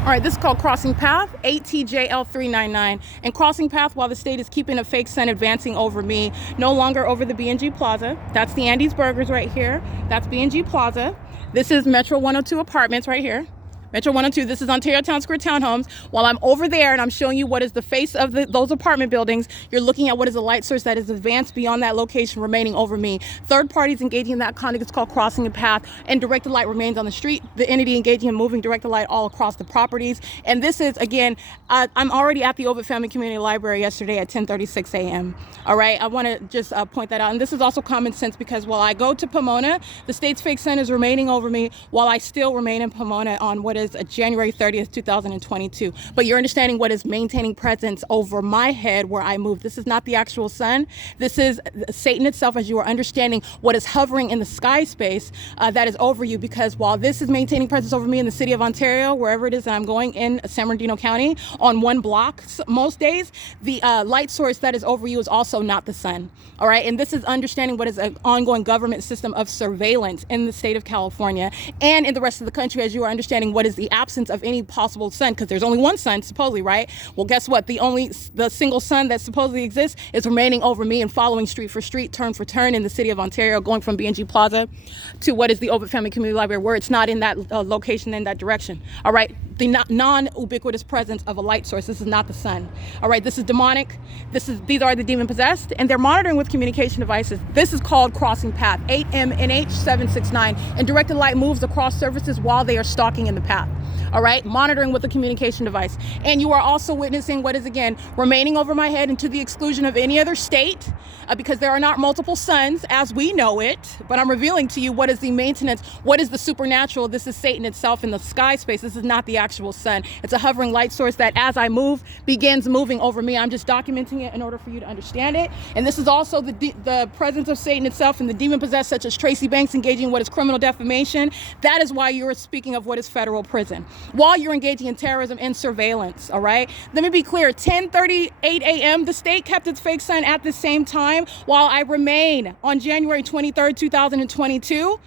All right, this is called Crossing Path, ATJL399. And Crossing Path, while the state is keeping a fake sun advancing over me, no longer over the B&G Plaza. That's the Andy's Burgers right here. That's B&G Plaza. This is Metro 102 Apartments right here. Metro 102, this is Ontario Town Square Townhomes. While I'm over there and I'm showing you what is the face of those apartment buildings, you're looking at what is a light source that is advanced beyond that location remaining over me. Third parties engaging in that conduct is called crossing a path, and directed light remains on the street. The entity engaging in moving directed light all across the properties. And this is, again, I'm already at the Ovid Family Community Library yesterday at 10:36 a.m. All right, I want to just point that out. And this is also common sense because while I go to Pomona, the state's fake sun is remaining over me while I still remain in Pomona on what is January 30th, 2022. But you're understanding what is maintaining presence over my head where I move. This is not the actual sun. This is Satan itself, as you are understanding what is hovering in the sky space that is over you. Because while this is maintaining presence over me in the city of Ontario, wherever it is that I'm going in San Bernardino County on one block most days, the light source that is over you is also not the sun. All right. And this is understanding what is an ongoing government system of surveillance in the state of California and in the rest of the country, as you are understanding what is the absence of any possible sun, because there's only one sun supposedly, right? Well, guess what? The single sun that supposedly exists is remaining over me and following street for street, turn for turn in the city of Ontario, going from B&G Plaza to what is the Ovid Family Community Library, where it's not in that location in that direction. All right. The non-ubiquitous presence of a light source. This is not the sun. All right. This is demonic. These are the demon possessed, and they're monitoring with communication devices. This is called Crossing Path, 8MNH769, and directed light moves across surfaces while they are stalking in the path. All right, monitoring with a communication device. And you are also witnessing what is, again, remaining over my head and to the exclusion of any other state, because there are not multiple suns as we know it, but I'm revealing to you what is the maintenance, what is the supernatural. This is Satan itself in the sky space. This is not the actual sun. It's a hovering light source that, as I move, begins moving over me. I'm just documenting it in order for you to understand it. And this is also the presence of Satan itself and the demon possessed, such as Tracy Banks, engaging in what is criminal defamation. That is why you're speaking of what is federal prison, while you're engaging in terrorism and surveillance. All right, let me be clear. 10:38 a.m. the state kept its fake sun at the same time while I remain on January 23rd, 2022.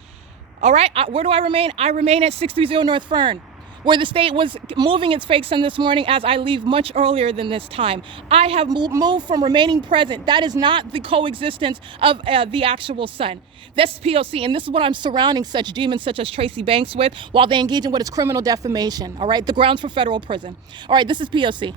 All right, where do I remain? I remain at 630 North Fern, where the state was moving its fake sun this morning as I leave much earlier than this time. I have moved from remaining present. That is not the coexistence of the actual sun. That's P.O.C. And this is what I'm surrounding such demons such as Tracy Banks with while they engage in what is criminal defamation. All right, the grounds for federal prison. All right, this is P.O.C.